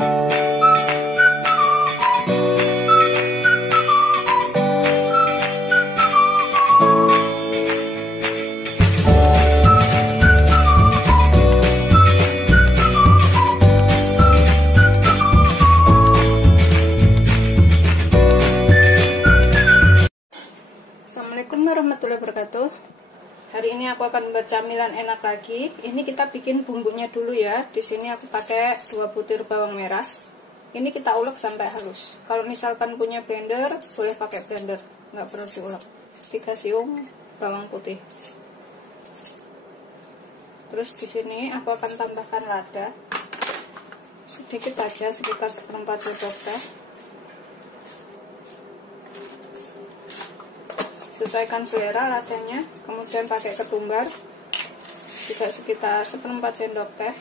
Assalamualaikum warahmatullahi wabarakatuh. Hari ini aku akan membuat camilan enak lagi. Ini kita bikin bumbunya dulu ya. Di sini aku pakai 2 butir bawang merah. Ini kita ulek sampai halus. Kalau misalkan punya blender, boleh pakai blender, nggak perlu diulek. 3 siung bawang putih. Terus di sini aku akan tambahkan lada. Sedikit aja, sekitar 1/4 sendok teh. Sesuaikan selera ladanya. Kemudian pakai ketumbar juga sekitar 1/4 sendok teh.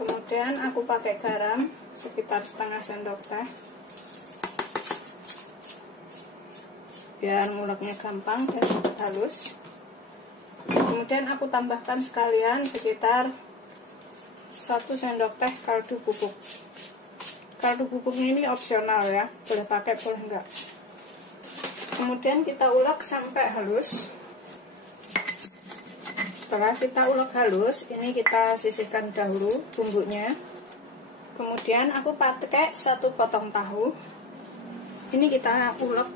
Kemudian aku pakai garam sekitar 1/2 sendok teh, biar nguleknya gampang dan halus. Kemudian aku tambahkan sekalian sekitar 1 sendok teh kaldu bubuk. Kaldu bubuknya ini opsional ya, boleh pakai boleh enggak. Kemudian kita ulek sampai halus. Setelah kita ulek halus, ini kita sisihkan dahulu bumbunya. Kemudian aku pakai 1 potong tahu. Ini kita ulek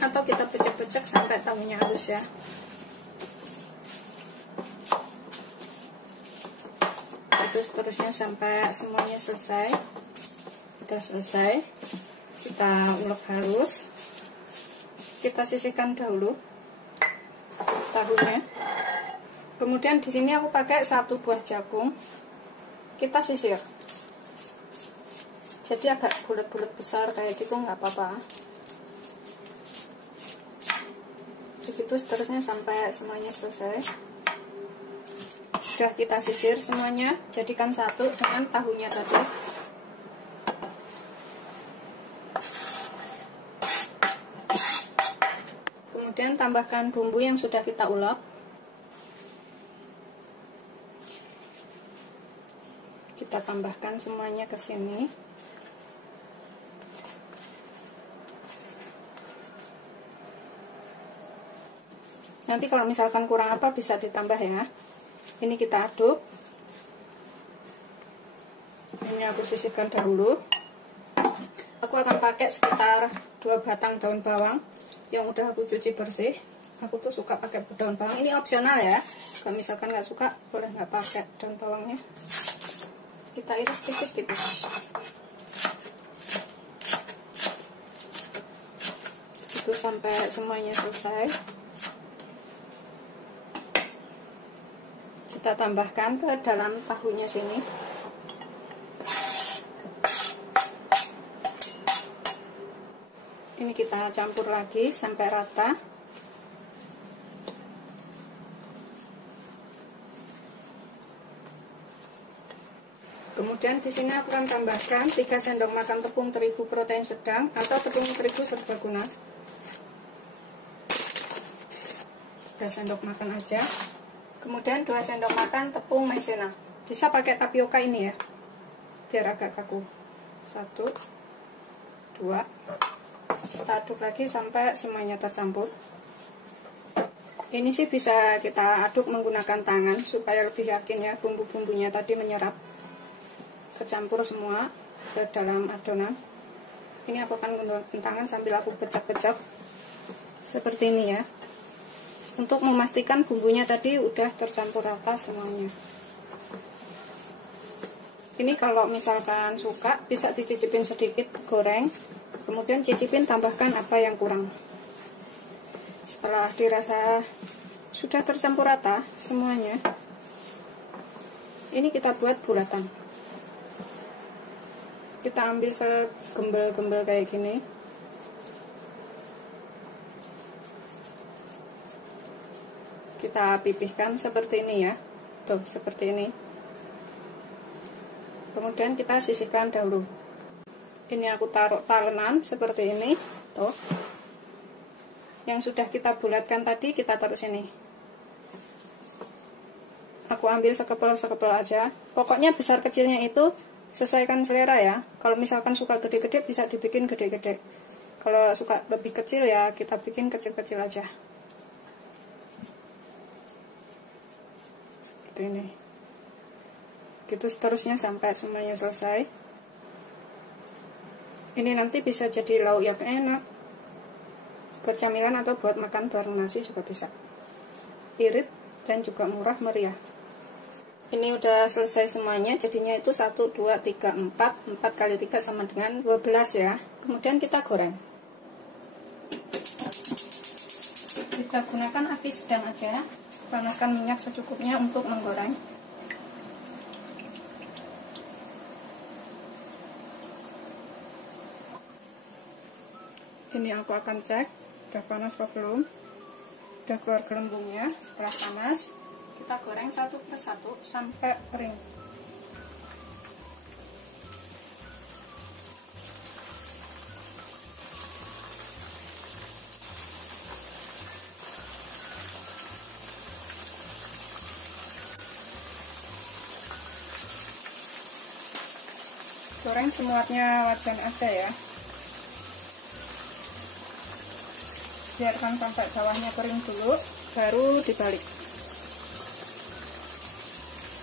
atau kita pecek-pecek sampai tahunya halus ya. Terus seterusnya sampai semuanya selesai. Sudah selesai, kita ulek halus, kita sisihkan dahulu tahunya. Kemudian di sini aku pakai 1 buah jagung, kita sisir. Jadi agak bulat-bulat besar kayak gitu nggak apa-apa. Begitu seterusnya sampai semuanya selesai. Sudah kita sisir semuanya, jadikan satu dengan tahunya tadi. Kemudian tambahkan bumbu yang sudah kita ulek. Kita tambahkan semuanya ke sini. Nanti kalau misalkan kurang apa bisa ditambah ya. Ini kita aduk. Ini aku sisihkan dahulu. Aku akan pakai sekitar 2 batang daun bawang yang udah aku cuci bersih. Aku tuh suka pakai daun bawang, ini opsional ya. Kalau misalkan nggak suka, boleh nggak pakai daun bawangnya. Kita iris tipis-tipis. Itu sampai semuanya selesai. Kita tambahkan ke dalam tahunya sini. Ini kita campur lagi sampai rata. Kemudian di sini aku akan tambahkan 3 sendok makan tepung terigu protein sedang atau tepung terigu serbaguna. 3 sendok makan aja. Kemudian 2 sendok makan tepung maizena. Bisa pakai tapioka ini ya, biar agak kaku. 1, 2. Kita aduk lagi sampai semuanya tercampur. Ini sih bisa kita aduk menggunakan tangan supaya lebih yakin ya, bumbu-bumbunya tadi menyerap, kecampur semua ke dalam adonan. Ini aku akan menggunakan tangan sambil aku pecah-pecah seperti ini ya, untuk memastikan bumbunya tadi udah tercampur rata semuanya. Ini kalau misalkan suka bisa dicicipin sedikit goreng, kemudian cicipin tambahkan apa yang kurang. Setelah dirasa sudah tercampur rata semuanya, ini kita buat bulatan. Kita ambil segembel-gembel kayak gini. Kita pipihkan seperti ini ya. Tuh, seperti ini. Kemudian kita sisihkan dahulu. Ini aku taruh talenan seperti ini. Tuh. Yang sudah kita bulatkan tadi kita taruh sini. aku ambil sekepel-sekepel aja. Pokoknya besar kecilnya itu sesuaikan selera ya. Kalau misalkan suka gede-gede bisa dibikin gede-gede. Kalau suka lebih kecil ya kita bikin kecil-kecil aja. Seperti ini. Gitu seterusnya sampai semuanya selesai. Ini nanti bisa jadi lauk yang enak. Buat camilan atau buat makan bareng nasi juga bisa. Irit dan juga murah meriah. Ini udah selesai semuanya, jadinya itu 1, 2, 3, 4 kali 3 sama dengan 12 ya. Kemudian kita goreng. Kita gunakan api sedang aja. Panaskan minyak secukupnya untuk menggoreng. Ini aku akan cek udah panas atau belum. Udah keluar gelembungnya. Setelah panas, kita goreng satu persatu sampai kering. Goreng semuanya wajan aja ya. Biarkan sampai bawahnya kering dulu, baru dibalik.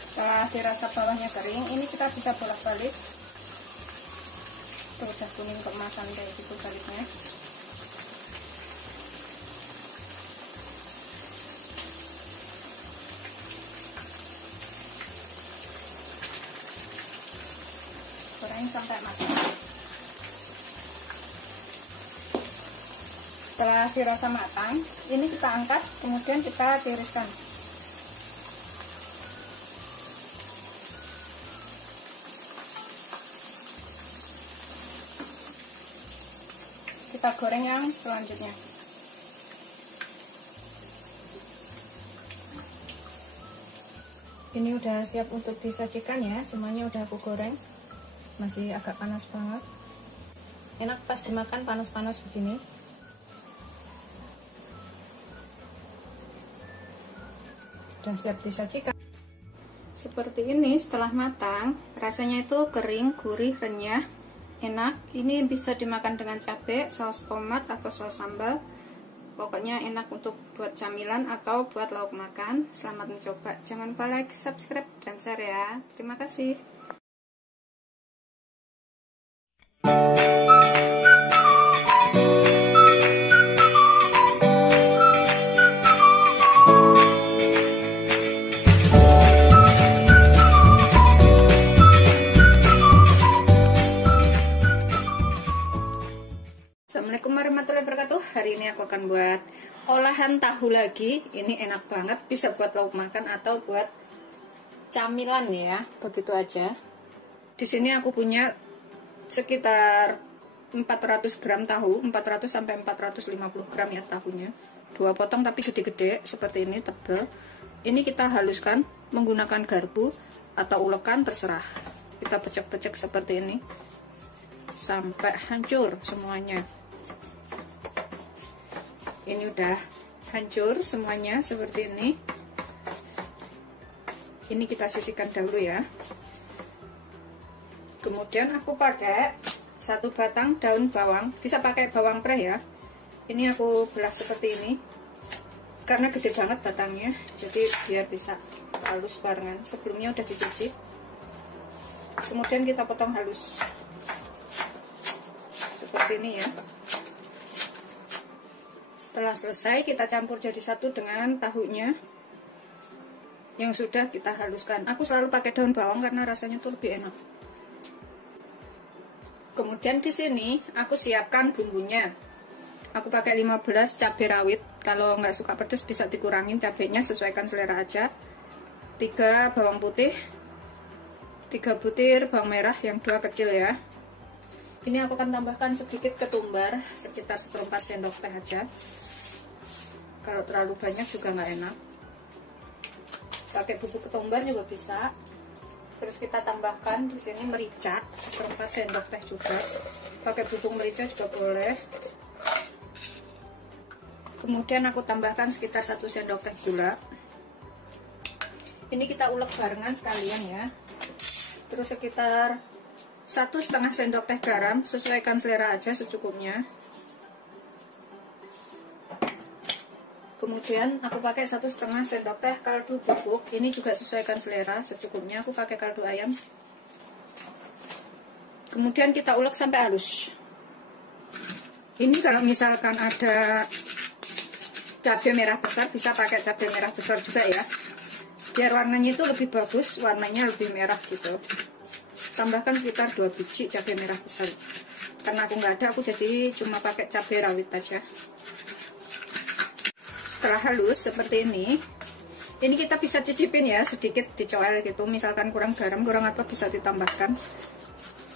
Setelah dirasa bawahnya kering, ini kita bisa bolak-balik. Tuh udah kuning keemasan kayak gitu baliknya. Goreng sampai matang. Setelah dirasa matang, ini kita angkat, kemudian kita tiriskan. Kita goreng yang selanjutnya. Ini udah siap untuk disajikan ya, semuanya udah aku goreng. Masih agak panas banget. Enak pas dimakan panas-panas begini. Udah siap disajikan. Seperti ini setelah matang, rasanya itu kering, gurih, renyah, enak. Ini bisa dimakan dengan cabai, saus tomat atau saus sambal. Pokoknya enak untuk buat camilan atau buat lauk makan. Selamat mencoba. Jangan lupa like, subscribe, dan share ya. Terima kasih. Assalamualaikum warahmatullahi wabarakatuh. Hari ini aku akan buat olahan tahu lagi. Ini enak banget, bisa buat lauk makan atau buat camilan ya. Begitu aja. Di sini aku punya sekitar 400 gram tahu, 400 sampai 450 gram ya tahunya. 2 potong tapi gede-gede seperti ini, tebal. Ini kita haluskan menggunakan garpu atau ulekan terserah. Kita pecek-pecek seperti ini sampai hancur semuanya. Ini udah hancur semuanya seperti ini. Ini kita sisihkan dahulu ya. Kemudian aku pakai 1 batang daun bawang, bisa pakai bawang preh ya. Ini aku belah seperti ini karena gede banget batangnya, jadi biar bisa halus barengan. Sebelumnya udah dicuci. Kemudian kita potong halus seperti ini ya. Setelah selesai kita campur jadi satu dengan tahunya yang sudah kita haluskan. Aku selalu pakai daun bawang karena rasanya tuh lebih enak. Kemudian di sini aku siapkan bumbunya. Aku pakai 15 cabai rawit. Kalau nggak suka pedas bisa dikurangin cabainya, sesuaikan selera aja. 3 bawang putih, 3 butir bawang merah yang 2 kecil ya. Ini aku akan tambahkan sedikit ketumbar, sekitar 1/4 sendok teh aja. Kalau terlalu banyak juga nggak enak. Pakai bubuk ketumbar juga bisa. Terus kita tambahkan di sini merica 1/4 sendok teh juga. Pakai bubuk merica juga boleh. Kemudian aku tambahkan sekitar 1 sendok teh gula. Ini kita ulek barengan sekalian ya. Terus sekitar 1,5 sendok teh garam, sesuaikan selera aja secukupnya. Kemudian aku pakai 1,5 sendok teh kaldu bubuk, ini juga sesuaikan selera secukupnya. Aku pakai kaldu ayam. Kemudian kita ulek sampai halus. Ini kalau misalkan ada cabai merah besar, bisa pakai cabai merah besar juga ya, biar warnanya itu lebih bagus, warnanya lebih merah gitu. Tambahkan sekitar 2 biji cabai merah besar. Karena aku nggak ada, aku jadi cuma pakai cabai rawit aja. Setelah halus seperti ini kita bisa cicipin ya, sedikit dicoel gitu. Misalkan kurang garam, kurang apa bisa ditambahkan.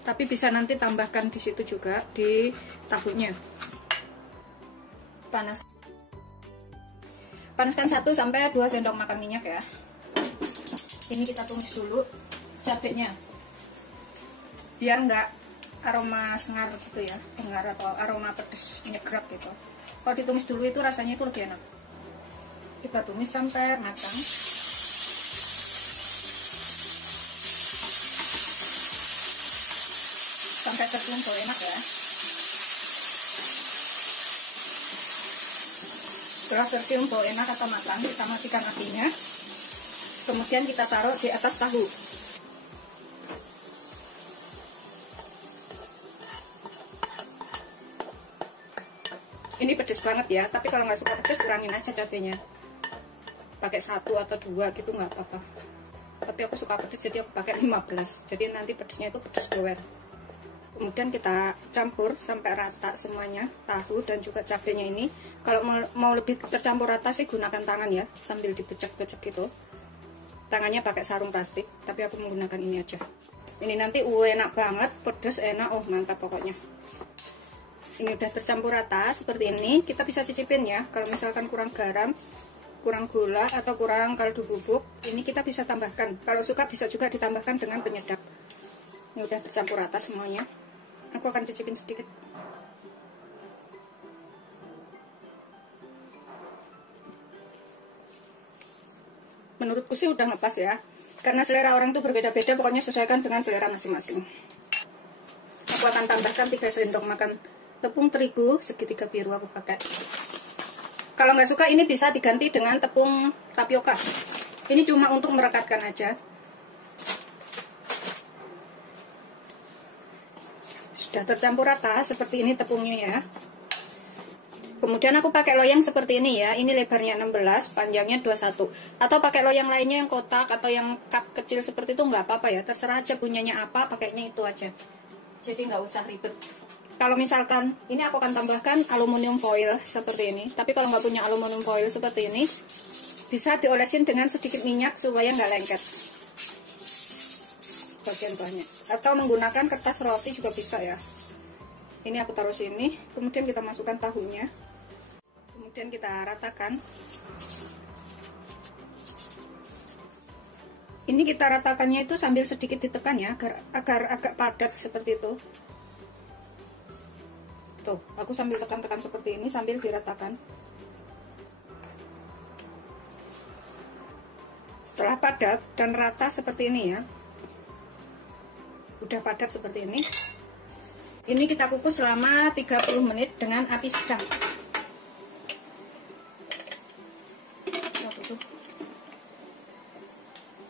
Tapi bisa nanti tambahkan di situ juga di tahunya. Panaskan 1 sampai 2 sendok makan minyak ya. Ini kita tumis dulu cabenya, biar nggak aroma sengar gitu ya, sengar atau aroma pedes nyegrap gitu. Kalau ditumis dulu itu rasanya itu lebih enak. Kita tumis sampai matang. Sampai tercium bau enak ya. Setelah tercium bau enak atau matang, kita matikan apinya. Kemudian kita taruh di atas tahu. Ini pedes banget ya, tapi kalau nggak suka pedes kurangin aja cabenya. Pakai 1 atau 2 gitu nggak apa-apa. Tapi aku suka pedes jadi aku pakai 15. Jadi nanti pedesnya itu pedes doer. Kemudian kita campur sampai rata semuanya, tahu dan juga cabenya ini. Kalau mau lebih tercampur rata sih gunakan tangan ya, sambil dibecek-becek gitu. Tangannya pakai sarung plastik, tapi aku menggunakan ini aja. Ini nanti enak banget, pedas enak, oh mantap pokoknya. Ini udah tercampur rata seperti ini, kita bisa cicipin ya. Kalau misalkan kurang garam, kurang gula atau kurang kaldu bubuk, ini kita bisa tambahkan. Kalau suka bisa juga ditambahkan dengan penyedap. Ini udah tercampur rata semuanya. Aku akan cicipin sedikit. Menurutku sih udah ngepas ya. Karena selera orang tuh berbeda-beda, pokoknya sesuaikan dengan selera masing-masing. Aku akan tambahkan 3 sendok makan tepung terigu segitiga biru aku pakai. Kalau nggak suka ini bisa diganti dengan tepung tapioka. Ini cuma untuk merekatkan aja. Sudah tercampur rata seperti ini tepungnya ya. Kemudian aku pakai loyang seperti ini ya. Ini lebarnya 16, panjangnya 21. Atau pakai loyang lainnya yang kotak atau yang cup kecil seperti itu nggak apa-apa ya. Terserah aja punyanya apa, pakainya itu aja. Jadi nggak usah ribet. Kalau misalkan ini aku akan tambahkan aluminium foil seperti ini. Tapi kalau nggak punya aluminium foil seperti ini, bisa diolesin dengan sedikit minyak supaya nggak lengket bagian bawahnya. Atau menggunakan kertas roti juga bisa ya. Ini aku taruh sini, kemudian kita masukkan tahunya. Kemudian kita ratakan. Ini kita ratakannya itu sambil sedikit ditekan ya, agar agak padat seperti itu. Tuh, aku sambil tekan-tekan seperti ini sambil diratakan. Setelah padat dan rata seperti ini ya. Udah padat seperti ini. Ini kita kukus selama 30 menit dengan api sedang.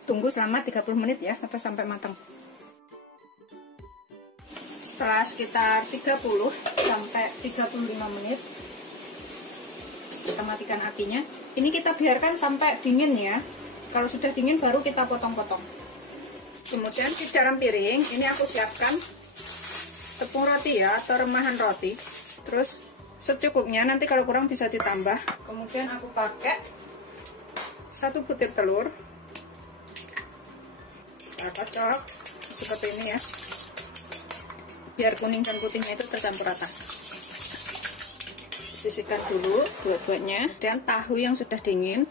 Tunggu selama 30 menit ya, atau sampai matang. Setelah sekitar 30 sampai 35 menit, kita matikan apinya. Ini kita biarkan sampai dingin ya. Kalau sudah dingin baru kita potong-potong. Kemudian di dalam piring ini aku siapkan tepung roti ya, atau remahan roti. Terus secukupnya, nanti kalau kurang bisa ditambah. Kemudian aku pakai 1 butir telur. Kita kocok seperti ini ya, biar kuning dan putihnya itu tercampur rata. Sisihkan dulu dua-duanya. Dan tahu yang sudah dingin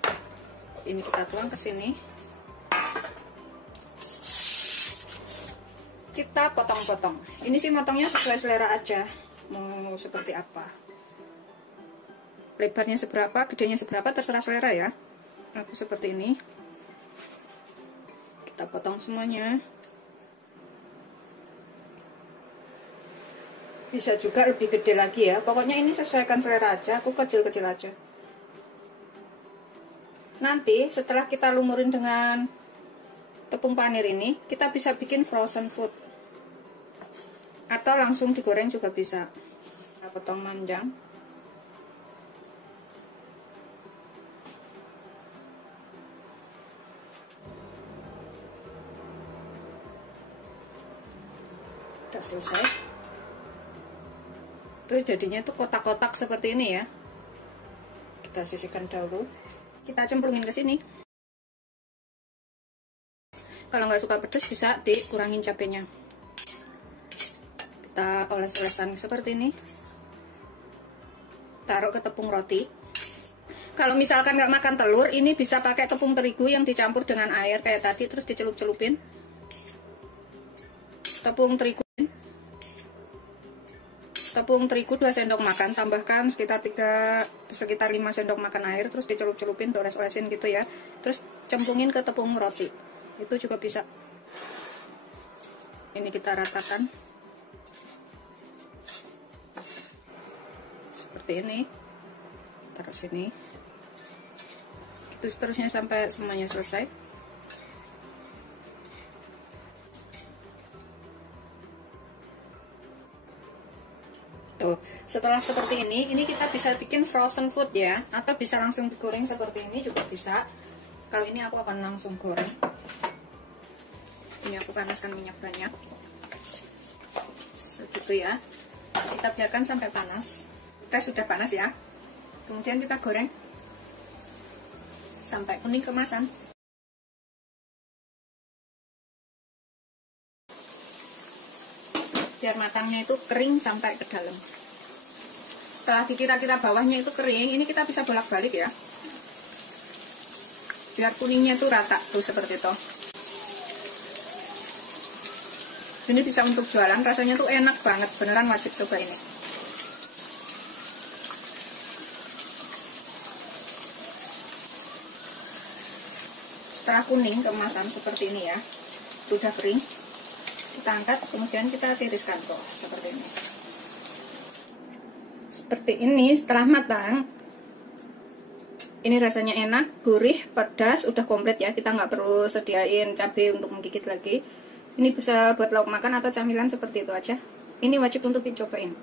ini kita tuang ke sini. Kita potong-potong. Ini sih motongnya sesuai selera aja, mau seperti apa, lebarnya seberapa, gedenya seberapa, terserah selera ya. Aku seperti ini. Kita potong semuanya. Bisa juga lebih gede lagi ya. Pokoknya ini sesuaikan selera aja. Aku kecil-kecil aja. Nanti setelah kita lumurin dengan tepung panir ini, kita bisa bikin frozen food. Atau langsung digoreng juga bisa. Kita potong panjang. Udah selesai. Terus jadinya tuh kotak-kotak seperti ini ya. Kita sisihkan dahulu. Kita cemplungin ke sini. Kalau nggak suka pedas bisa dikurangin cabenya. Kita oles-olesan seperti ini. Taruh ke tepung roti. Kalau misalkan nggak makan telur, ini bisa pakai tepung terigu yang dicampur dengan air kayak tadi, terus dicelup-celupin. Tepung terigu 2 sendok makan, tambahkan sekitar 5 sendok makan air, terus dicelup-celupin, oles-olesin gitu ya. Terus cemplungin ke tepung roti. Itu juga bisa. Ini kita ratakan. Seperti ini. Taruh sini. Itu seterusnya sampai semuanya selesai. Tuh, setelah seperti ini kita bisa bikin frozen food ya, atau bisa langsung digoreng seperti ini juga bisa. Kalau ini aku akan langsung goreng. Ini aku panaskan minyak banyak. Segitu ya. Kita biarkan sampai panas. Kita sudah panas ya. Kemudian kita goreng sampai kuning kemasan. Biar matangnya itu kering sampai ke dalam. Setelah dikira-kira bawahnya itu kering, ini kita bisa bolak-balik ya. Biar kuningnya tuh rata tuh seperti itu. Ini bisa untuk jualan, rasanya tuh enak banget, beneran wajib coba ini. Setelah kuning kemasan seperti ini ya, sudah kering, kita angkat, kemudian kita tiriskan kok seperti ini. Seperti ini setelah matang. Ini rasanya enak, gurih, pedas, udah komplit ya. Kita nggak perlu sediain cabai untuk menggigit lagi. Ini bisa buat lauk makan atau camilan seperti itu aja. Ini wajib untuk dicobain.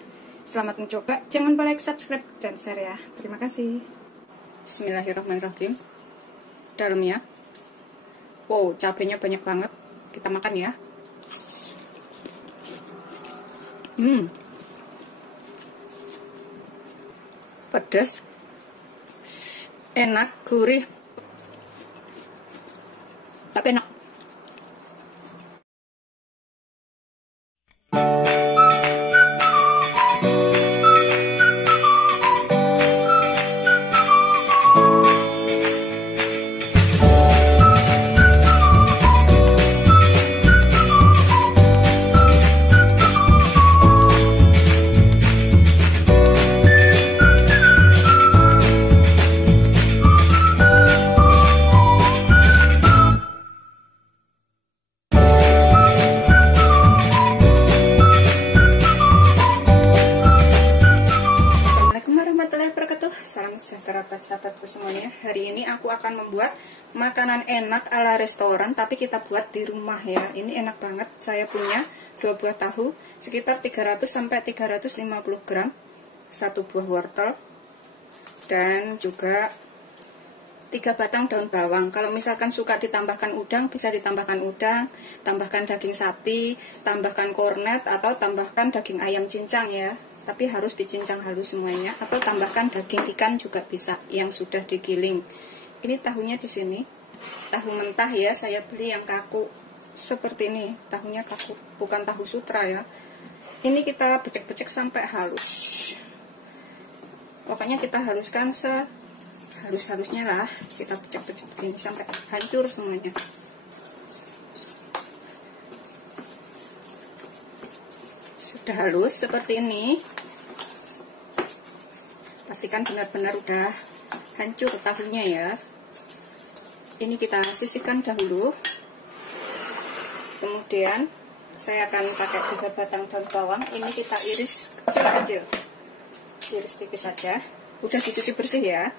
Selamat mencoba. Jangan lupa like, subscribe, dan share ya. Terima kasih. Bismillahirrahmanirrahim. Dalamnya. Wow, cabainya banyak banget. Kita makan ya. Pedas. Enak, gurih. Tapi enak. Salam sejahtera buat sahabatku semuanya. Hari ini aku akan membuat makanan enak ala restoran, tapi kita buat di rumah ya. Ini enak banget. Saya punya 2 buah tahu, sekitar 300-350 gram, 1 buah wortel, dan juga 3 batang daun bawang. Kalau misalkan suka ditambahkan udang, bisa ditambahkan udang, tambahkan daging sapi, tambahkan kornet, atau tambahkan daging ayam cincang ya. Tapi harus dicincang halus semuanya, atau tambahkan daging ikan juga bisa yang sudah digiling. Ini tahunya di sini, tahu mentah ya, saya beli yang kaku seperti ini. Tahunya kaku, bukan tahu sutra ya. Ini kita becek-becek sampai halus. Pokoknya kita haluskan sehalus-halusnya lah. Kita becek-becek ini sampai hancur semuanya. Sudah halus seperti ini. Pastikan benar-benar udah hancur tahunya ya. Ini kita sisihkan dahulu. Kemudian saya akan pakai 3 batang daun bawang. Ini kita iris kecil-kecil, iris tipis saja. Udah dicuci bersih ya.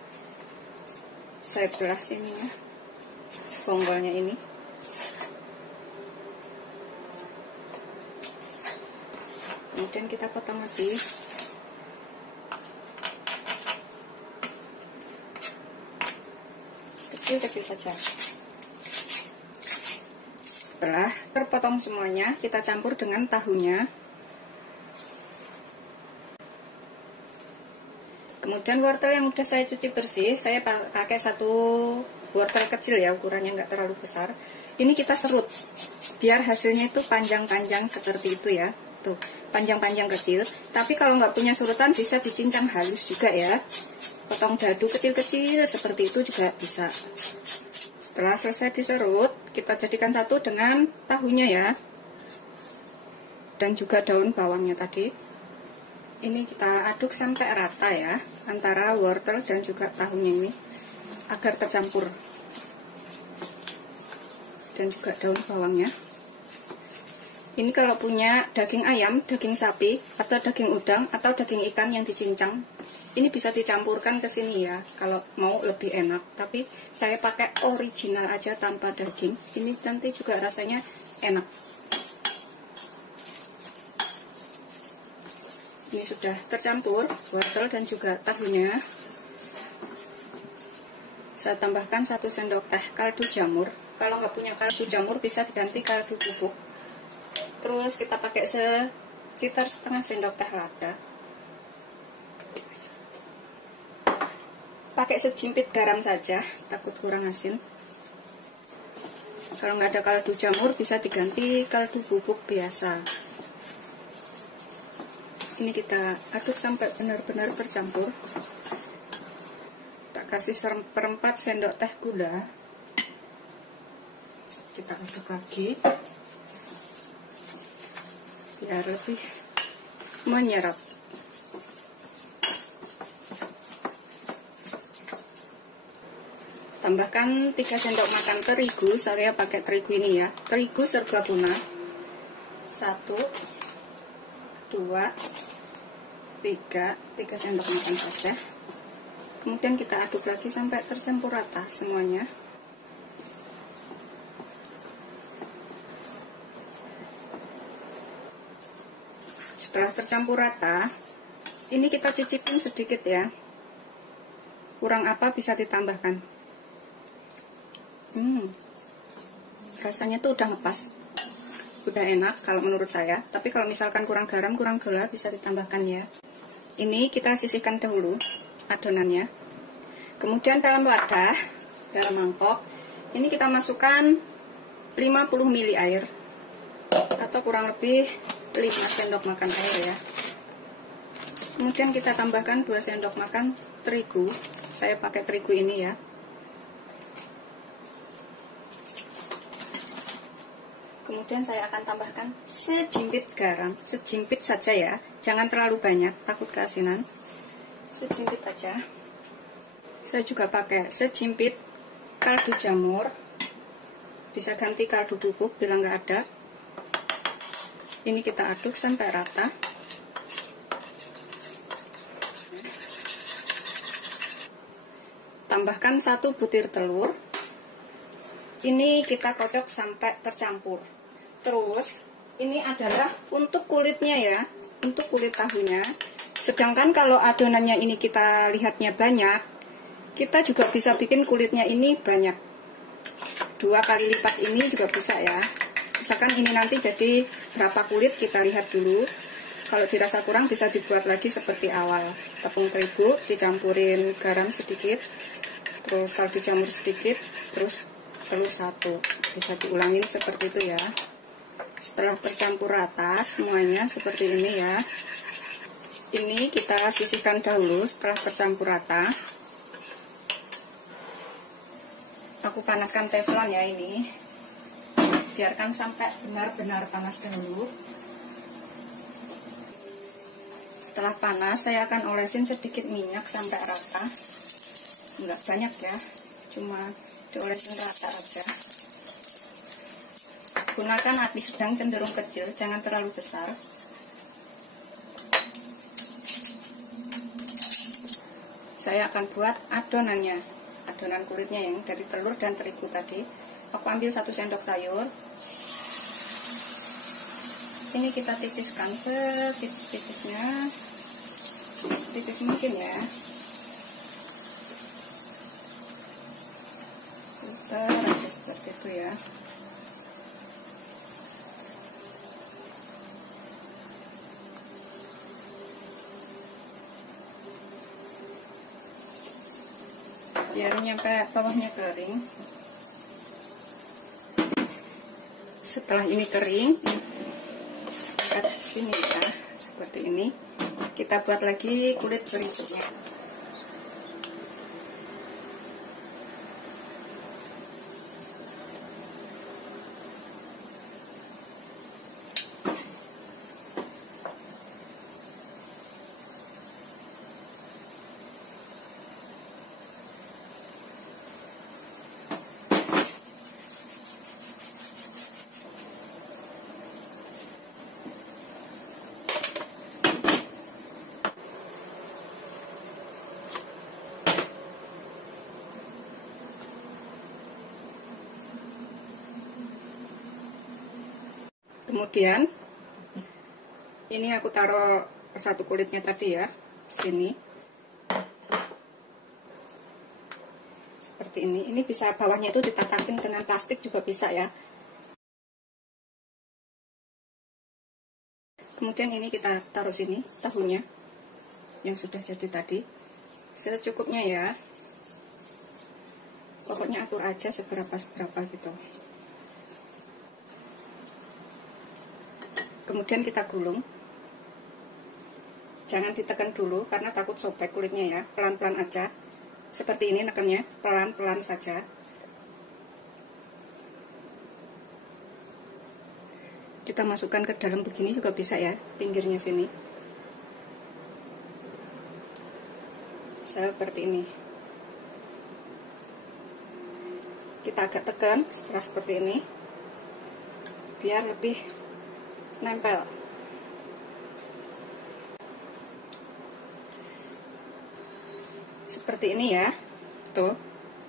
Saya belah sininya, bonggolnya ini. Kemudian kita potong lagi. Kecil-kecil saja. Setelah terpotong semuanya, kita campur dengan tahunya. Kemudian wortel yang udah saya cuci bersih, saya pakai 1 wortel kecil ya, ukurannya nggak terlalu besar. Ini kita serut, biar hasilnya itu panjang-panjang seperti itu ya. Tuh, panjang-panjang kecil. Tapi kalau nggak punya surutan bisa dicincang halus juga ya. Potong dadu kecil-kecil seperti itu juga bisa. Setelah selesai diserut, kita jadikan satu dengan tahunya ya, dan juga daun bawangnya tadi. Ini kita aduk sampai rata ya, antara wortel dan juga tahunya ini, agar tercampur, dan juga daun bawangnya. Ini kalau punya daging ayam, daging sapi, atau daging udang, atau daging ikan yang dicincang, ini bisa dicampurkan ke sini ya, kalau mau lebih enak. Tapi saya pakai original aja tanpa daging. Ini nanti juga rasanya enak. Ini sudah tercampur wortel dan juga tahunya. Saya tambahkan 1 sendok teh kaldu jamur. Kalau nggak punya kaldu jamur bisa diganti kaldu bubuk. Terus kita pakai sekitar setengah sendok teh lada. Pakai sejimpit garam saja, takut kurang asin. Kalau nggak ada kaldu jamur bisa diganti kaldu bubuk biasa. Ini kita aduk sampai benar-benar tercampur. Tak kasih 1/4 sendok teh gula. Kita aduk lagi biar lebih menyerap. Tambahkan 3 sendok makan terigu. Saya pakai terigu ini ya, terigu serbaguna. 1, 2, 3 sendok makan saja. Kemudian kita aduk lagi sampai tercampur rata semuanya. Setelah tercampur rata, ini kita cicipin sedikit ya. Kurang apa bisa ditambahkan. Rasanya tuh udah ngepas, udah enak kalau menurut saya. Tapi kalau misalkan kurang garam, kurang gula bisa ditambahkan ya. Ini kita sisihkan dahulu adonannya. Kemudian dalam wadah, dalam mangkok, ini kita masukkan 50 ml air, atau kurang lebih 5 sendok makan air ya. Kemudian kita tambahkan 2 sendok makan terigu. Saya pakai terigu ini ya. Kemudian saya akan tambahkan sejimpit garam, sejimpit saja ya, jangan terlalu banyak, takut keasinan. Sejimpit aja. Saya juga pakai sejimpit kaldu jamur, bisa ganti kaldu bubuk bila nggak ada. Ini kita aduk sampai rata. Tambahkan 1 butir telur. Ini kita kocok sampai tercampur. Terus ini adalah untuk kulitnya ya, untuk kulit tahunya. Sedangkan kalau adonannya ini kita lihatnya banyak, kita juga bisa bikin kulitnya ini banyak. 2 kali lipat ini juga bisa ya. Misalkan ini nanti jadi berapa kulit, kita lihat dulu. Kalau dirasa kurang bisa dibuat lagi seperti awal. Tepung terigu dicampurin garam sedikit, terus kaldu jamur sedikit, terus telur 1. Bisa diulangin seperti itu ya. Setelah tercampur rata semuanya seperti ini ya. Ini kita sisihkan dahulu setelah tercampur rata. Aku panaskan teflon ya ini. Biarkan sampai benar-benar panas dahulu. Setelah panas saya akan olesin sedikit minyak sampai rata. Enggak banyak ya, cuma diolesin rata aja. Gunakan api sedang cenderung kecil, jangan terlalu besar. Saya akan buat adonannya, adonan kulitnya yang dari telur dan terigu tadi. Aku ambil 1 sendok sayur. Ini kita tipiskan setipis-tipisnya, setipis mungkin ya. Putar aja seperti itu ya. Biar nyampe bawahnya kering. Setelah ini kering, kat sini ya, seperti ini. Kita buat lagi kulit berikutnya. Kemudian ini aku taruh satu kulitnya tadi ya, sini. Seperti ini. Ini bisa bawahnya itu ditatakin dengan plastik juga bisa ya. Kemudian ini kita taruh sini tahunya yang sudah jadi tadi. Secukupnya ya. Pokoknya atur aja seberapa gitu. Kemudian kita gulung. Jangan ditekan dulu karena takut sobek kulitnya ya. Pelan-pelan aja. Seperti ini nekannya, pelan-pelan saja. Kita masukkan ke dalam begini juga bisa ya, pinggirnya sini. Seperti ini. Kita agak tekan setelah seperti ini. Biar lebih nempel. Seperti ini ya. Tuh.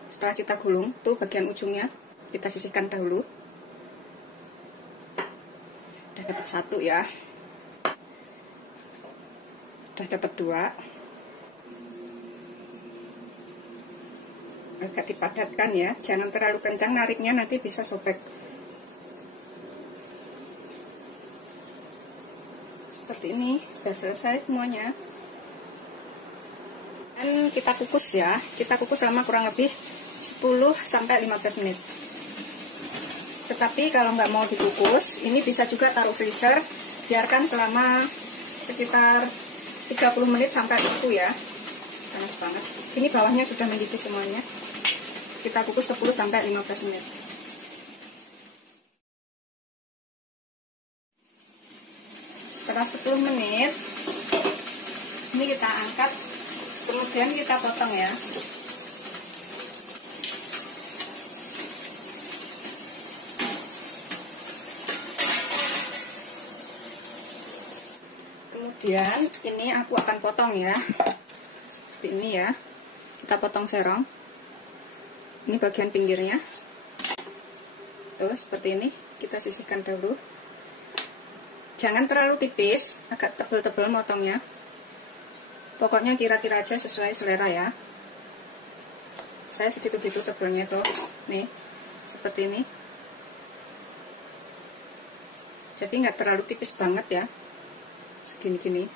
Setelah kita gulung, tuh bagian ujungnya kita sisihkan dahulu. Udah dapat 1 ya. Udah dapat 2. Agak dipadatkan ya. Jangan terlalu kencang nariknya, nanti bisa sobek. Seperti ini, sudah selesai semuanya. Dan kita kukus ya, kita kukus selama kurang lebih 10-15 menit. Tetapi kalau nggak mau dikukus, ini bisa juga taruh freezer, biarkan selama sekitar 30 menit sampai 1 ya. Panas banget. Ini bawahnya sudah mendidih semuanya. Kita kukus 10-15 menit. Setelah 10 menit, ini kita angkat, kemudian kita potong ya. Kemudian ini aku akan potong ya, seperti ini ya. Kita potong serong. Ini bagian pinggirnya. Tuh seperti ini. Kita sisihkan dahulu. Jangan terlalu tipis, agak tebal-tebal motongnya. Pokoknya kira-kira aja sesuai selera ya. Saya segitu-gitu tebalnya tuh. Nih, seperti ini. Jadi nggak terlalu tipis banget ya. Segini-gini.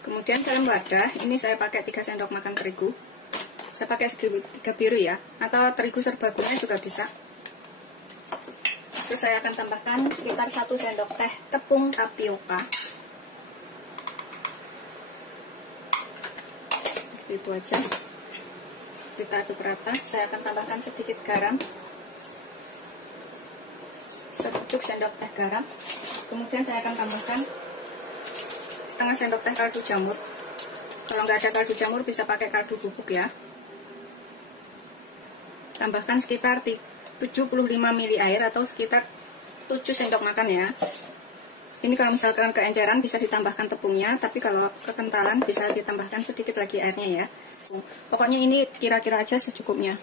Kemudian dalam wadah, ini saya pakai 3 sendok makan terigu. Saya pakai segitiga biru ya, atau terigu serbaguna juga bisa. Terus saya akan tambahkan sekitar 1 sendok teh tepung tapioka. Itu aja. Kita aduk rata. Saya akan tambahkan sedikit garam. 1 sendok teh garam. Kemudian saya akan tambahkan setengah sendok teh kaldu jamur. Kalau nggak ada kaldu jamur bisa pakai kaldu bubuk ya. Tambahkan sekitar 75 ml air atau sekitar 7 sendok makan ya. Ini kalau misalkan keenceran bisa ditambahkan tepungnya, tapi kalau kekentalan bisa ditambahkan sedikit lagi airnya ya. Pokoknya ini kira-kira aja secukupnya.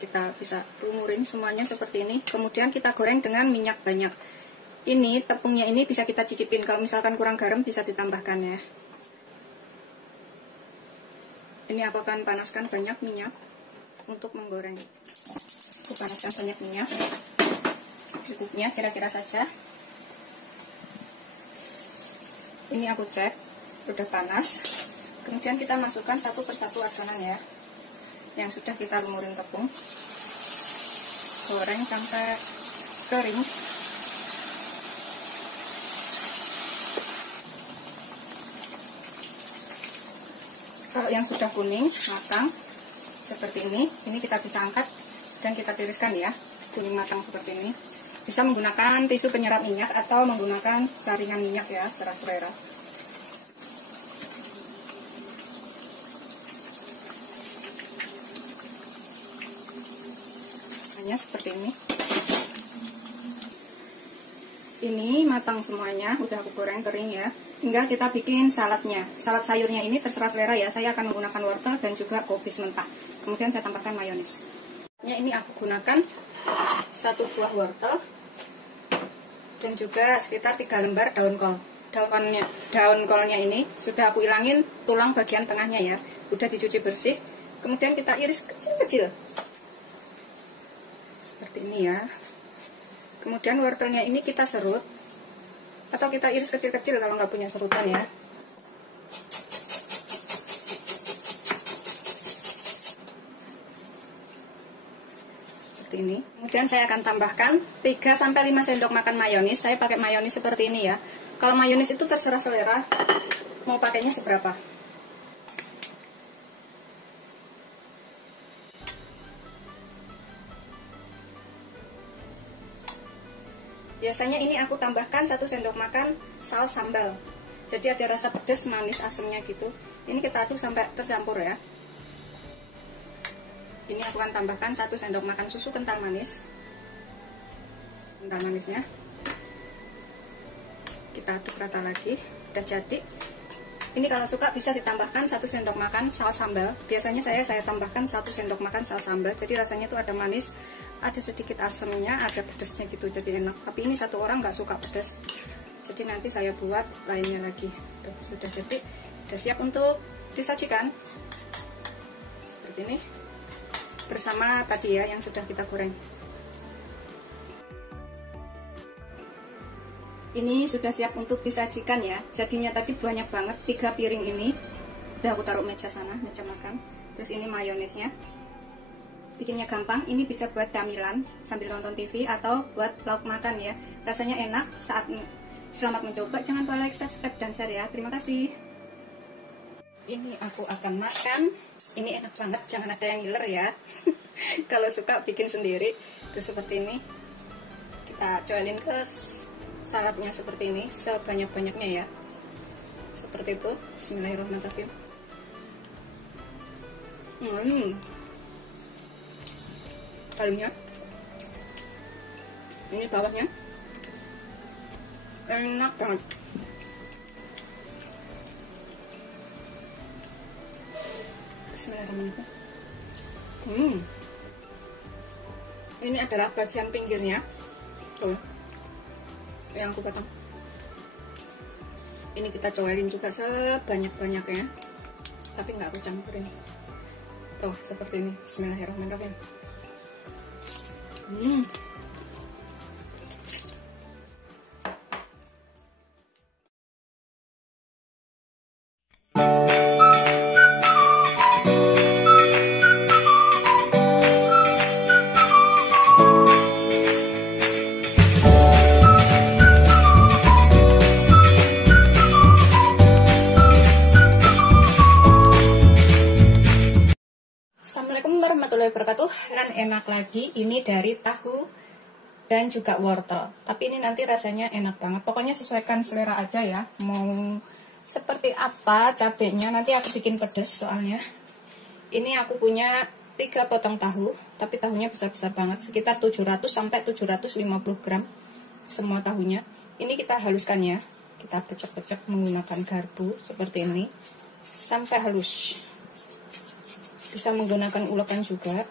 Kita bisa lumurin semuanya seperti ini. Kemudian kita goreng dengan minyak banyak. Ini tepungnya ini bisa kita cicipin. Kalau misalkan kurang garam bisa ditambahkan ya. Ini aku akan panaskan banyak minyak untuk menggoreng. Aku panaskan banyak minyak. Cukupnya kira-kira saja. Ini aku cek udah panas. Kemudian kita masukkan satu persatu adonan ya, yang sudah kita lumurin tepung. Goreng sampai kering. Kalau yang sudah kuning matang seperti ini kita bisa angkat dan kita tiriskan ya. Kuning matang seperti ini. Bisa menggunakan tisu penyerap minyak atau menggunakan saringan minyak ya, serah selera. Hanya seperti ini. Ini matang semuanya, udah aku goreng kering ya. Tinggal kita bikin saladnya. Salad sayurnya ini terserah selera ya. Saya akan menggunakan wortel dan juga kubis mentah. Kemudian saya tambahkan mayonis. Ini aku gunakan 1 buah wortel dan juga sekitar 3 lembar daun kol. Daun kolnya ini sudah aku ilangin tulang bagian tengahnya ya. Udah dicuci bersih. Kemudian kita iris kecil-kecil. Seperti ini ya. Kemudian wortelnya ini kita serut atau kita iris kecil-kecil kalau nggak punya serutan ya. Seperti ini. Kemudian saya akan tambahkan 3-5 sendok makan mayonis. Saya pakai mayonis seperti ini ya. Kalau mayonis itu terserah selera mau pakainya seberapa. Biasanya ini aku tambahkan 1 sendok makan saus sambal. Jadi ada rasa pedas, manis, asamnya gitu. Ini kita aduk sampai tercampur ya. Ini aku akan tambahkan 1 sendok makan susu kental manis. Kental manisnya kita aduk rata lagi. Udah jadi. Ini kalau suka bisa ditambahkan 1 sendok makan saus sambal. Biasanya saya tambahkan 1 sendok makan saus sambal. Jadi rasanya itu ada manis, ada sedikit asamnya, ada pedasnya gitu, jadi enak. Tapi ini satu orang nggak suka pedas, jadi nanti saya buat lainnya lagi. Tuh, sudah jadi, sudah siap untuk disajikan seperti ini bersama tadi ya yang sudah kita goreng. Ini sudah siap untuk disajikan ya. Jadinya tadi banyak banget, 3 piring ini. Udah aku taruh meja sana, meja makan. Terus ini mayonesnya. Bikinnya gampang, ini bisa buat camilan sambil nonton TV atau buat lauk makan ya. Rasanya enak. Selamat mencoba, jangan lupa like, subscribe, dan share ya. Terima kasih. Ini aku akan makan. Ini enak banget, jangan ada yang ngiler ya. Kalau suka bikin sendiri. Itu seperti ini. Kita coelin ke saladnya seperti ini, sebanyak-banyaknya ya. Seperti itu. Bismillahirrahmanirrahim. Dalamnya ini, bawahnya enak banget. Bismillahirrahmanirrahim. Ini adalah bagian pinggirnya tuh yang aku potong. Ini kita coelin juga sebanyak-banyaknya, tapi nggak aku campurin tuh seperti ini. Bismillahirrahmanirrahim. Assalamualaikum warahmatullahi wabarakatuh. Dan enak lagi, ini dari tahu dan juga wortel. Tapi ini nanti rasanya enak banget. Pokoknya sesuaikan selera aja ya. Mau seperti apa cabenya, nanti aku bikin pedas soalnya. Ini aku punya 3 potong tahu, tapi tahunya besar-besar banget, sekitar 700 sampai 750 gram semua tahunya. Ini kita haluskan ya. Kita pecek-pecek menggunakan garpu seperti ini sampai halus. Bisa menggunakan ulekan juga.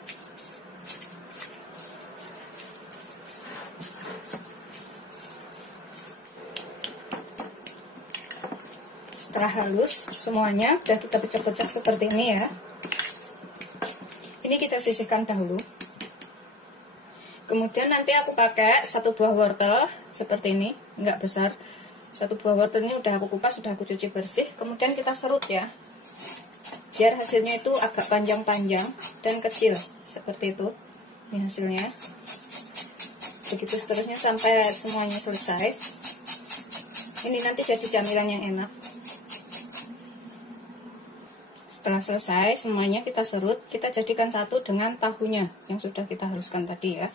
Setelah halus semuanya sudah kita pecah-pecah seperti ini ya. Ini kita sisihkan dahulu. Kemudian nanti aku pakai 1 buah wortel seperti ini, enggak besar. 1 buah wortel ini udah aku kupas, sudah aku cuci bersih. Kemudian kita serut ya, biar hasilnya itu agak panjang-panjang dan kecil seperti itu. Ini hasilnya. Begitu seterusnya sampai semuanya selesai. Ini nanti jadi camilan yang enak. Setelah selesai semuanya kita serut, kita jadikan satu dengan tahunya yang sudah kita haluskan tadi ya.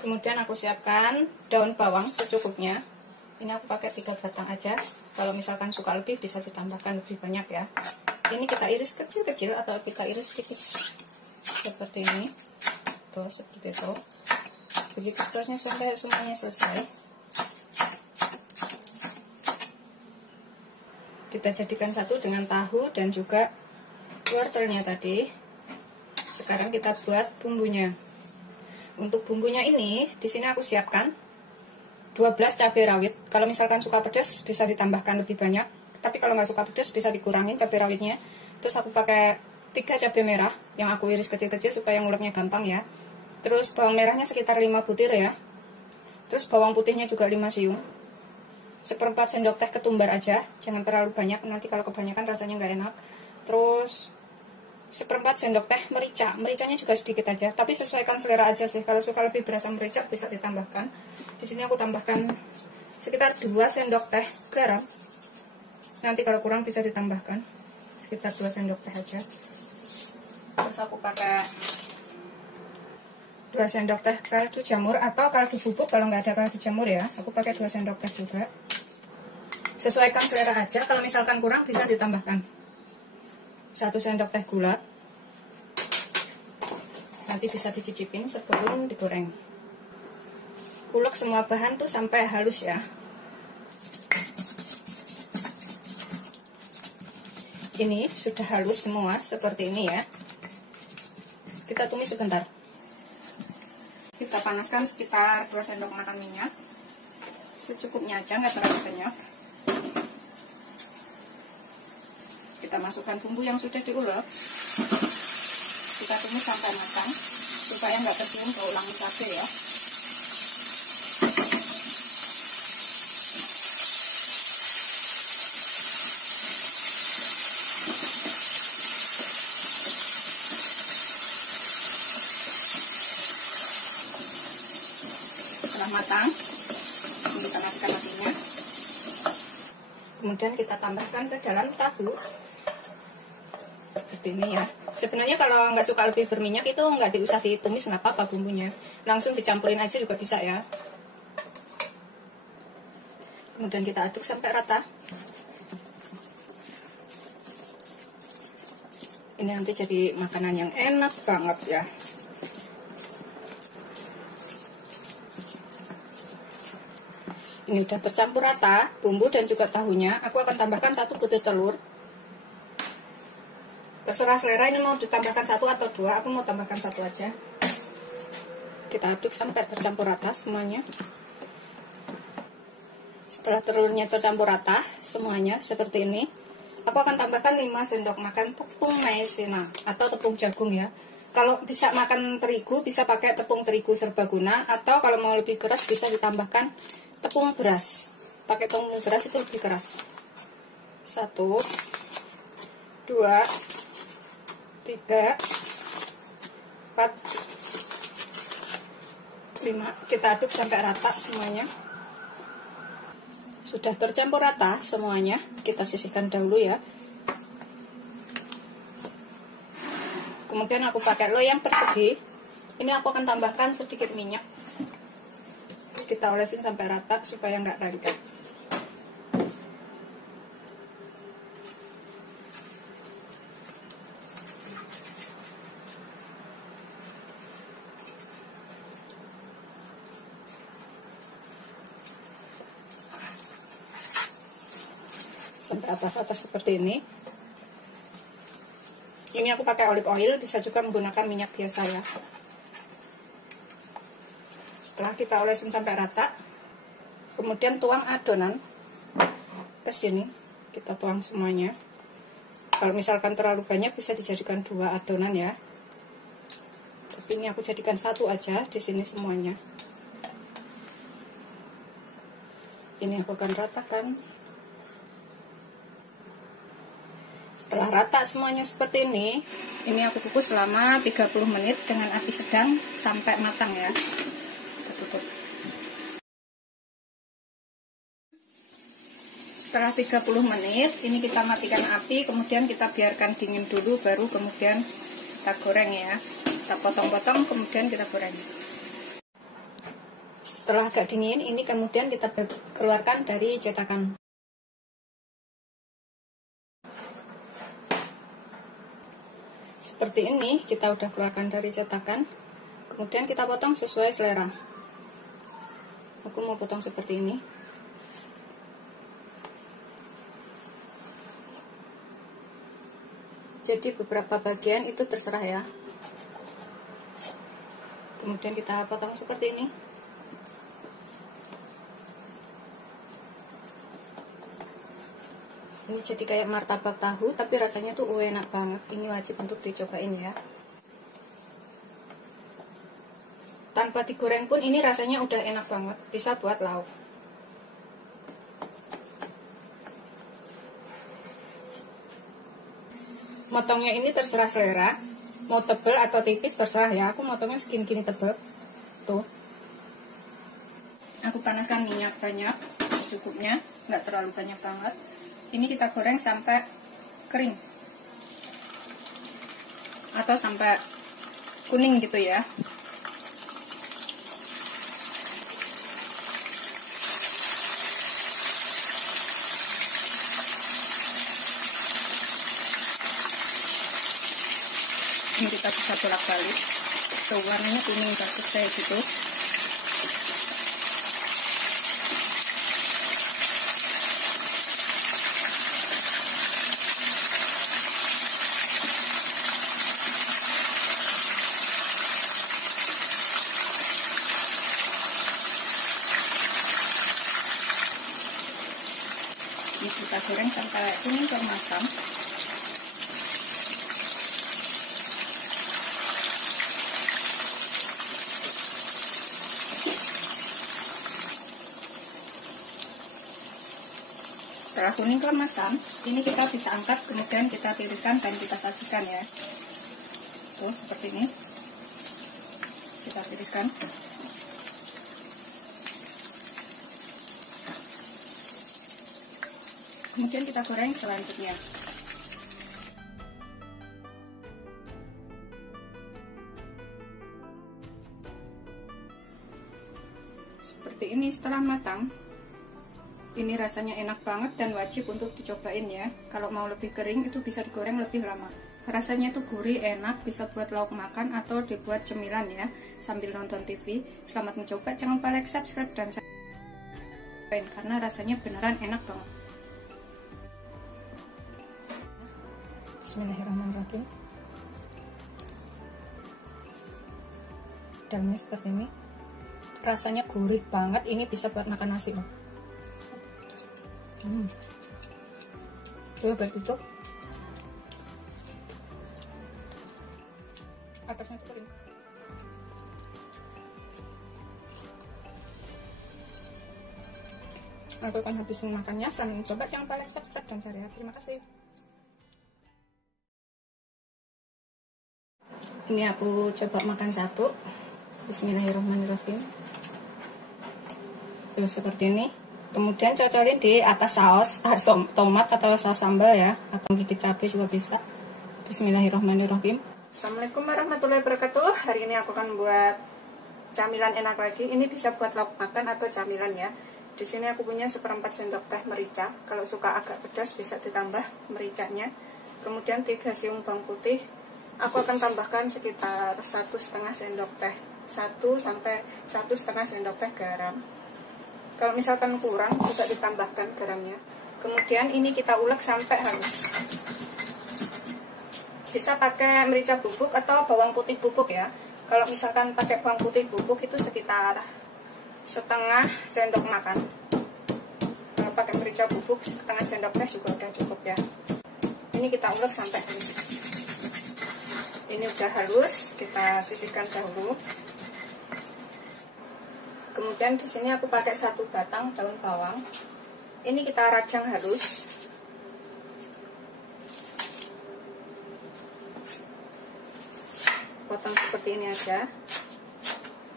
Kemudian aku siapkan daun bawang secukupnya. Ini aku pakai 3 batang aja. Kalau misalkan suka lebih bisa ditambahkan lebih banyak ya. Ini kita iris kecil-kecil atau kita iris tipis seperti ini. Tuh, seperti itu. Begitu terusnya sampai semuanya selesai. Kita jadikan satu dengan tahu dan juga wortelnya tadi. Sekarang kita buat bumbunya. Untuk bumbunya ini, di sini aku siapkan 12 cabai rawit. Kalau misalkan suka pedas bisa ditambahkan lebih banyak. Tapi kalau nggak suka pedas bisa dikurangin cabai rawitnya. Terus aku pakai 3 cabai merah yang aku iris kecil-kecil supaya nguleknya gampang ya. Terus bawang merahnya sekitar 5 butir ya. Terus bawang putihnya juga 5 siung. 1/4 sendok teh ketumbar aja, jangan terlalu banyak, nanti kalau kebanyakan rasanya nggak enak. Terus 1/4 sendok teh merica, mericanya juga sedikit aja, tapi sesuaikan selera aja sih. Kalau suka lebih berasa merica bisa ditambahkan. Di sini aku tambahkan sekitar 2 sendok teh garam. Nanti kalau kurang bisa ditambahkan sekitar 2 sendok teh aja. Terus aku pakai 2 sendok teh kaldu jamur atau kaldu bubuk. Kalau nggak ada kaldu jamur ya, aku pakai 2 sendok teh juga. Sesuaikan selera aja, kalau misalkan kurang bisa ditambahkan 1 sendok teh gula. Nanti bisa dicicipin sebelum digoreng. Ulek semua bahan tuh sampai halus ya. Ini sudah halus semua seperti ini ya. Kita tumis sebentar. Kita panaskan sekitar 2 sendok makan minyak. Secukupnya aja, nggak terlalu banyak. Kita masukkan bumbu yang sudah diulek. Kita tumis sampai matang supaya nggak tercium bau langi cabai ya. Setelah matang, kita naikkan apinya. Kemudian kita tambahkan ke dalam tahu. Seperti ini ya. Sebenarnya kalau nggak suka lebih berminyak itu nggak diusah ditumis, nggak apa-apa bumbunya. Langsung dicampurin aja juga bisa ya. Kemudian kita aduk sampai rata. Ini nanti jadi makanan yang enak banget ya. Ini udah tercampur rata bumbu dan juga tahunya. Aku akan tambahkan 1 butir telur. Terserah selera, ini mau ditambahkan 1 atau 2. Aku mau tambahkan 1 aja. Kita aduk sampai tercampur rata semuanya. Setelah telurnya tercampur rata semuanya seperti ini, aku akan tambahkan 5 sendok makan tepung maizena atau tepung jagung ya. Kalau bisa makan terigu bisa pakai tepung terigu serbaguna, atau kalau mau lebih keras bisa ditambahkan tepung beras. Pakai tepung beras itu lebih keras. 1, 2, 3, 4, 5. Kita aduk sampai rata semuanya. Sudah tercampur rata semuanya, kita sisihkan dahulu ya. Kemudian aku pakai loyang persegi Ini aku akan tambahkan sedikit minyak. Kita olesin sampai rata supaya nggak lengket. Sampai atas-atas seperti ini. Ini aku pakai olive oil, bisa juga menggunakan minyak biasa ya. Setelah kita olesin sampai rata, kemudian tuang adonan ke sini, kita tuang semuanya. Kalau misalkan terlalu banyak bisa dijadikan 2 adonan ya. Tapi ini aku jadikan 1 aja di sini semuanya. Ini aku akan ratakan. Setelah rata semuanya seperti ini aku kukus selama 30 menit dengan api sedang sampai matang ya. Kita tutup. Setelah 30 menit, ini kita matikan api, kemudian kita biarkan dingin dulu, baru kemudian kita goreng ya. Kita potong-potong, kemudian kita goreng. Setelah agak dingin, ini kemudian kita keluarkan dari cetakan. Seperti ini, kita udah keluarkan dari cetakan. Kemudian kita potong sesuai selera. Aku mau potong seperti ini. Jadi beberapa bagian itu terserah ya. Kemudian kita potong seperti ini. Ini jadi kayak martabak tahu, tapi rasanya tuh enak banget. Ini wajib untuk dicobain ya. Tanpa digoreng pun ini rasanya udah enak banget. Bisa buat lauk. Motongnya ini terserah selera. Mau tebel atau tipis terserah ya. Aku motongnya segini-gini tebel. Tuh. Aku panaskan minyak banyak, secukupnya, nggak terlalu banyak banget. Ini kita goreng sampai kering atau sampai kuning gitu ya. Ini kita bisa bolak-balik. Tuh warnanya kuning bagus kayak gitu. Ini kita goreng sampai kuning keemasan. Setelah kuning keemasan, ini kita bisa angkat, kemudian kita tiriskan dan kita sajikan ya. Tuh seperti ini. Kita tiriskan. Kemudian kita goreng selanjutnya. Seperti ini setelah matang. Ini rasanya enak banget dan wajib untuk dicobain ya. Kalau mau lebih kering itu bisa digoreng lebih lama. Rasanya itu gurih, enak, bisa buat lauk makan atau dibuat cemilan ya, sambil nonton TV. Selamat mencoba, jangan lupa like, subscribe, dan subscribe karena rasanya beneran enak banget. Bismillahirrahmanirrahim. Dalamnya seperti ini. Rasanya gurih banget. Ini bisa buat makan nasi loh. Coba itu. Atasnya kering. Aku akan habisin makannya. Selamat mencoba, jangan lupa like, subscribe, dan share ya. Terima kasih. Ini aku coba makan satu. Bismillahirrahmanirrahim. Tuh seperti ini. Kemudian cocolin di atas saus tomat atau saus sambal ya, atau gigit cabai juga bisa. Bismillahirrahmanirrahim. Assalamualaikum warahmatullahi wabarakatuh. Hari ini aku akan buat camilan enak lagi. Ini bisa buat lauk makan atau camilan ya. Di sini aku punya 1/4 sendok teh merica. Kalau suka agak pedas bisa ditambah mericanya. Kemudian 3 siung bawang putih. Aku akan tambahkan sekitar 1,5 sendok teh. 1 sampai 1,5 sendok teh garam. Kalau misalkan kurang bisa ditambahkan garamnya. Kemudian ini kita ulek sampai halus. Bisa pakai merica bubuk atau bawang putih bubuk ya. Kalau misalkan pakai bawang putih bubuk itu sekitar 1/2 sendok makan. Kalau pakai merica bubuk 1/2 sendok teh juga udah cukup ya. Ini kita ulek sampai halus. Ini udah halus, kita sisihkan dahulu. Kemudian di sini aku pakai 1 batang daun bawang. Ini kita rajang halus. Potong seperti ini aja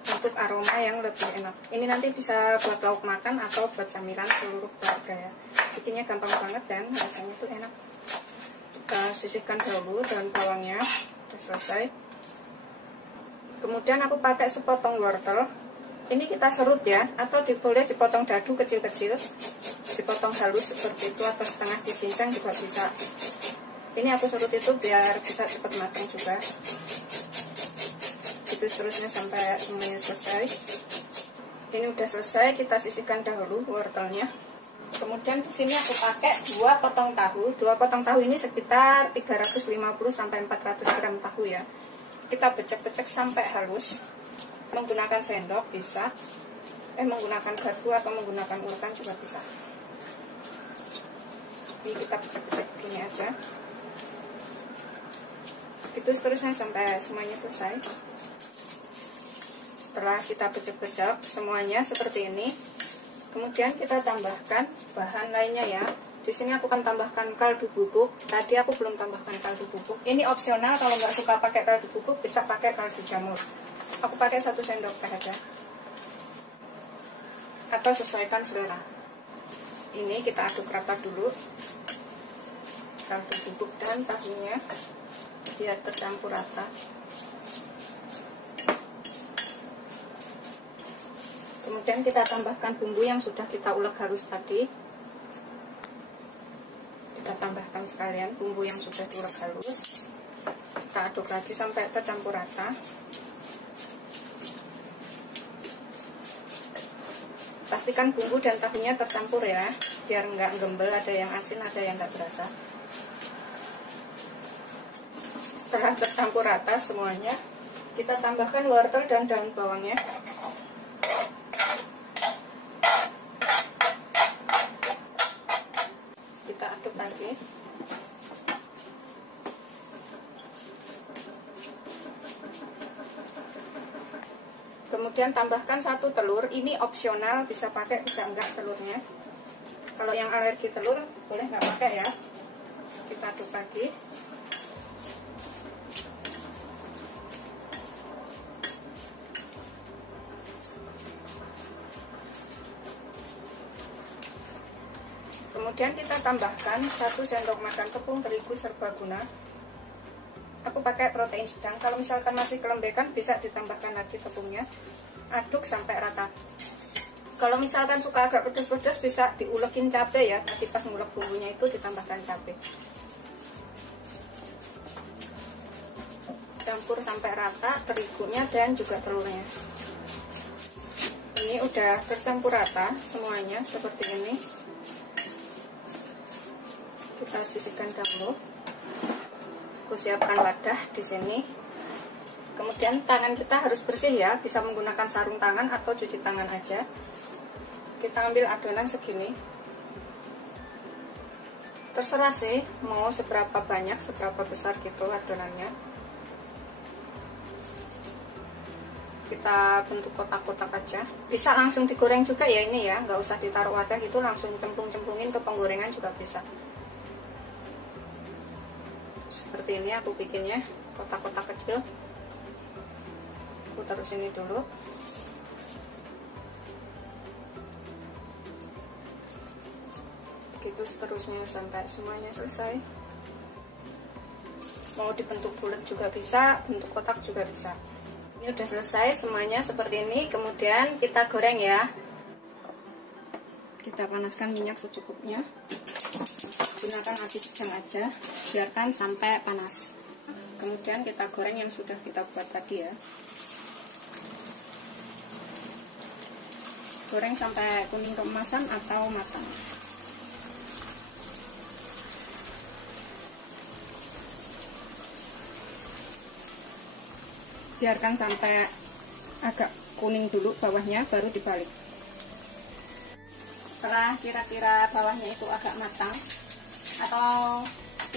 untuk aroma yang lebih enak. Ini nanti bisa buat lauk makan atau buat camilan seluruh keluarga ya. Bikinnya gampang banget dan rasanya tuh enak. Kita sisihkan dahulu daun bawangnya. Udah selesai. Kemudian aku pakai sepotong wortel. Ini kita serut ya, atau boleh dipotong dadu kecil-kecil, dipotong halus seperti itu atau setengah dicincang juga bisa. Ini aku serut itu biar bisa cepat matang juga. Itu seterusnya sampai semuanya selesai. Ini udah selesai, kita sisihkan dahulu wortelnya. Kemudian di sini aku pakai 2 potong tahu. 2 potong tahu ini sekitar 350 sampai 400 gram tahu ya. Kita becek-becek sampai halus. Menggunakan sendok bisa. Menggunakan garpu atau menggunakan ulekan juga bisa. Ini kita becek-becek gini aja. Itu seterusnya sampai semuanya selesai. Setelah kita becek-becek semuanya seperti ini, kemudian kita tambahkan bahan lainnya ya. Di sini aku akan tambahkan kaldu bubuk. Tadi aku belum tambahkan kaldu bubuk. Ini opsional, kalau nggak suka pakai kaldu bubuk bisa pakai kaldu jamur. Aku pakai 1 sendok teh aja. Atau sesuaikan selera. Ini kita aduk rata dulu. Kaldu bubuk dan tahunya biar tercampur rata. Kemudian kita tambahkan bumbu yang sudah kita ulek halus tadi. Kita tambahkan sekalian bumbu yang sudah diulek halus. Kita aduk lagi sampai tercampur rata. Pastikan bumbu dan tahunya tercampur ya, biar nggak gembel, ada yang asin, ada yang nggak berasa. Setelah tercampur rata semuanya, kita tambahkan wortel dan daun bawangnya. Kita aduk lagi. Kemudian tambahkan 1 telur. Ini opsional, bisa pakai bisa enggak telurnya. Kalau yang alergi telur boleh nggak pakai ya. Kita aduk lagi. Kemudian kita tambahkan 1 sendok makan tepung terigu serbaguna. Aku pakai protein sedang. Kalau misalkan masih kelembekan bisa ditambahkan lagi tepungnya. Aduk sampai rata. Kalau misalkan suka agak pedas-pedas bisa diulekin cabai ya. Tadi pas ngulek bumbunya itu ditambahkan cabai. Campur sampai rata terigunya dan juga telurnya. Ini udah tercampur rata semuanya seperti ini. Kita sisihkan dahulu. Aku siapkan wadah di sini. Kemudian tangan kita harus bersih ya, bisa menggunakan sarung tangan atau cuci tangan aja. Kita ambil adonan segini. Terserah sih mau seberapa banyak, seberapa besar gitu adonannya. Kita bentuk kotak-kotak aja. Bisa langsung digoreng juga ya ini ya, nggak usah ditaruh wadah gitu, langsung cemplung-cemplungin ke penggorengan juga bisa. Seperti ini aku bikinnya, kotak-kotak kecil. Aku taruh sini dulu. Begitu seterusnya sampai semuanya selesai. mau dibentuk bulat juga bisa, bentuk kotak juga bisa. Ini udah selesai semuanya seperti ini. Kemudian kita goreng ya. Kita panaskan minyak secukupnya. Gunakan api sedang aja, biarkan sampai panas. Kemudian kita goreng yang sudah kita buat tadi ya. Goreng sampai kuning keemasan atau matang. Biarkan sampai agak kuning dulu bawahnya, baru dibalik. Setelah kira-kira bawahnya itu agak matang atau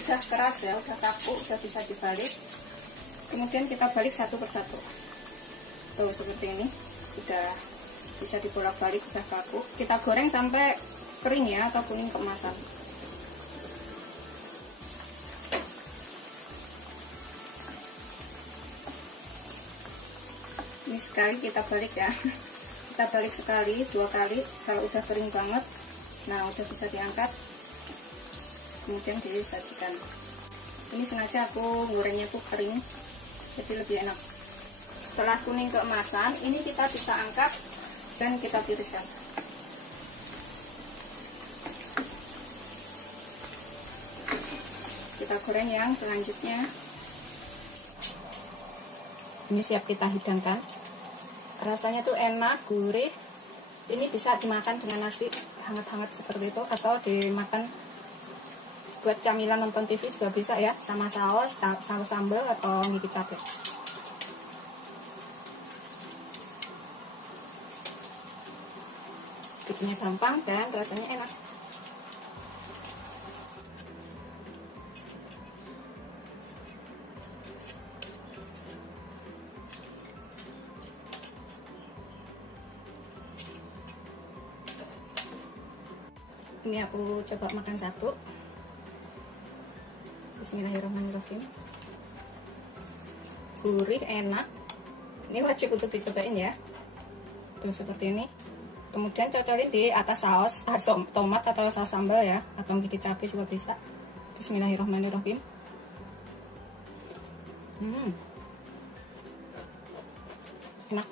udah keras ya, udah kaku, udah bisa dibalik. Kemudian kita balik satu persatu. Tuh seperti ini, udah bisa dibolak-balik, udah kaku. Kita goreng sampai kering ya, atau kuning keemasan. Ini sekali kita balik ya. Kita balik sekali, 2 kali. Kalau udah kering banget, nah udah bisa diangkat. Kemudian disajikan. Ini sengaja aku gorengnya tuh kering, jadi lebih enak. Setelah kuning keemasan, ini kita bisa angkat dan kita tiriskan. Kita goreng yang selanjutnya. Ini siap kita hidangkan. Rasanya tuh enak, gurih. Ini bisa dimakan dengan nasi hangat-hangat seperti itu, atau dimakan buat camilan nonton TV juga bisa ya, sama saus sambal atau ngikut cabai. Bikinnya gampang dan rasanya enak. Ini aku coba makan satu. Bismillahirrahmanirrahim. Gurih, enak. Ini wajib untuk dicobain ya. Tuh seperti ini. Kemudian cocolin di atas saus tomat atau saus sambal ya, atau gigit cabai juga bisa. Bismillahirrahmanirrahim. Enak.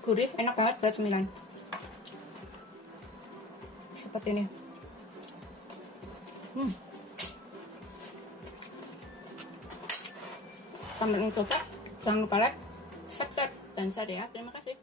Gurih, enak banget buat cemilan. Seperti ini. Sampai mencoba, jangan lupa like, subscribe, dan share ya. Terima kasih.